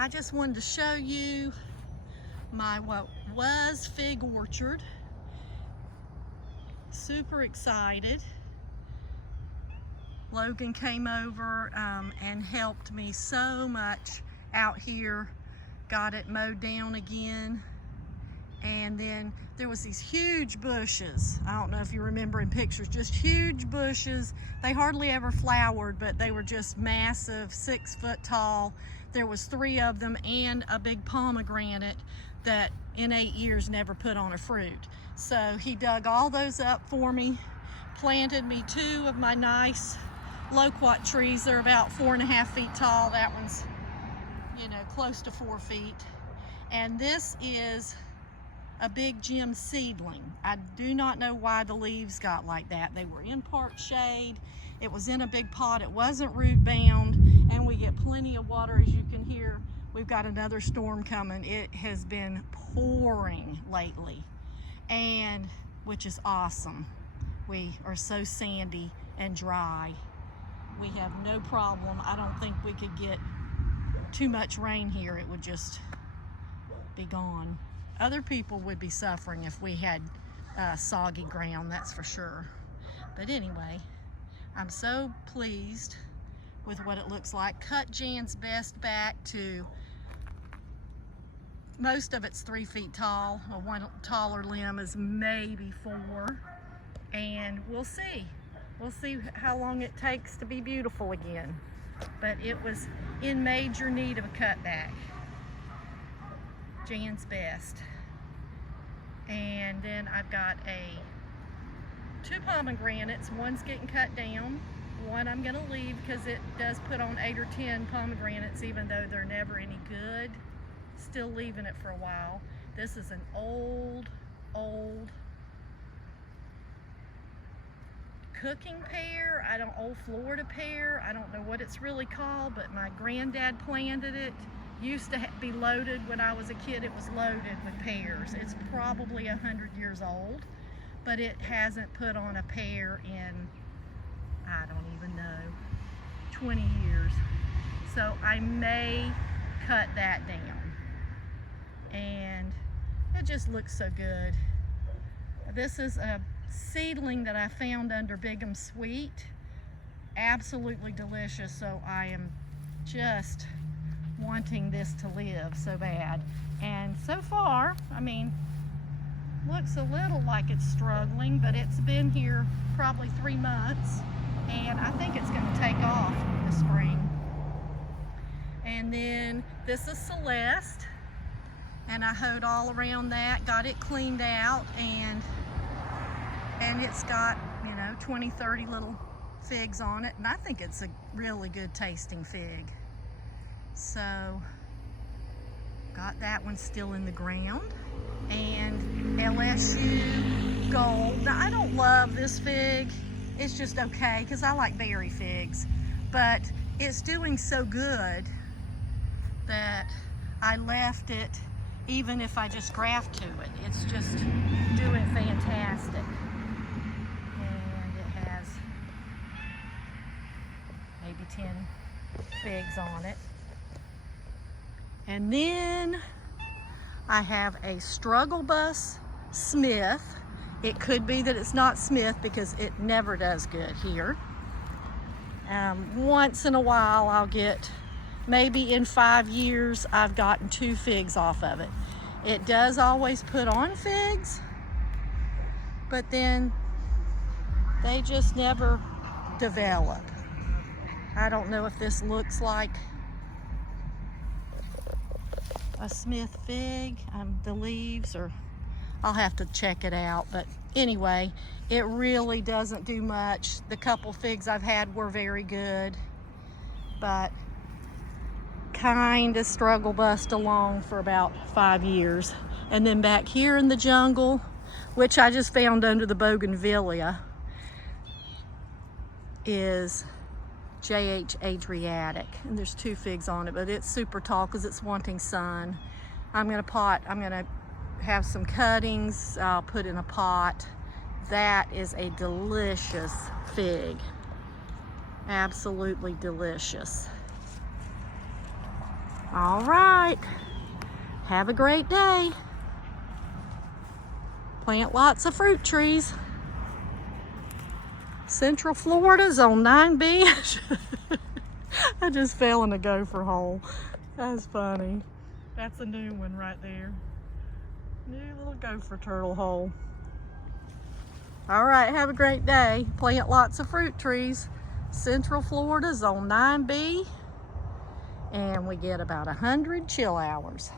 I just wanted to show you my what was fig orchard. Super excited. Logan came over and helped me so much out here, got it mowed down again. And then there was these huge bushes. I don't know if you remember in pictures, just huge bushes. They hardly ever flowered, but they were just massive, 6 foot tall. There was 3 of them and a big pomegranate that in 8 years never put on a fruit. So he dug all those up for me, planted me 2 of my nice loquat trees. They're about 4.5 feet tall. That one's, you know, close to 4 feet. And this is a big Jim seedling. I do not know why the leaves got like that. They were in part shade. It was in a big pot. It wasn't root bound, and we get plenty of water. As you can hear, we've got another storm coming. It has been pouring lately, and which is awesome. We are so sandy and dry. We have no problem. I don't think we could get too much rain here. It would just be gone. Other people would be suffering if we had soggy ground, that's for sure. But anyway, I'm so pleased with what it looks like. Cut Jan's best back to, most of it's 3 feet tall. One taller limb is maybe 4. And we'll see. We'll see how long it takes to be beautiful again. But it was in major need of a cutback. Jan's best. And then I've got 2 pomegranates. One's getting cut down. One I'm gonna leave because it does put on 8 or 10 pomegranates, even though they're never any good. Still leaving it for a while. This is an old cooking pear. Old Florida pear. I don't know what it's really called, but my granddad planted it. Used to be loaded when I was a kid. It was loaded with pears. It's probably 100 years old, but it hasn't put on a pear in, I don't even know, 20 years. So I may cut that down. And it just looks so good. This is a seedling that I found under Bigham Sweet. Absolutely delicious. So I am just wanting this to live so bad. And so far, I mean, looks a little like it's struggling, but it's been here probably 3 months, and I think it's going to take off this spring. And then this is Celeste, and I hoed all around that, got it cleaned out, and it's got, you know, 20-30 little figs on it, and I think it's a really good tasting fig. So got that one still in the ground. And LSU Gold. Now, I don't love this fig. It's just okay because I like berry figs, but it's doing so good that I left it, even if I just graft to it. It's just doing fantastic. And it has maybe 10 figs on it. And then I have a Struggle Bus Smith. It could be that it's not Smith because it never does good here. Once in a while I'll get, maybe in 5 years, I've gotten 2 figs off of it. It does always put on figs, but then they just never develop. I don't know if this looks like a Smith fig, the leaves, or I'll have to check it out. But anyway, it really doesn't do much. The couple figs I've had were very good, but kind of struggle bust along for about 5 years. And then back here in the jungle, which I just found under the bougainvillea, is J.H. Adriatic, and there's 2 figs on it, but it's super tall because it's wanting sun. I'm gonna have some cuttings, I'll put in a pot. That is a delicious fig, absolutely delicious. All right. Have a great day. Plant lots of fruit trees. Central Florida's on 9B. I just fell in a gopher hole. That's funny. That's a new one right there. New little gopher turtle hole. All right, have a great day. Plant lots of fruit trees. Central Florida's on 9B. And we get about 100 chill hours.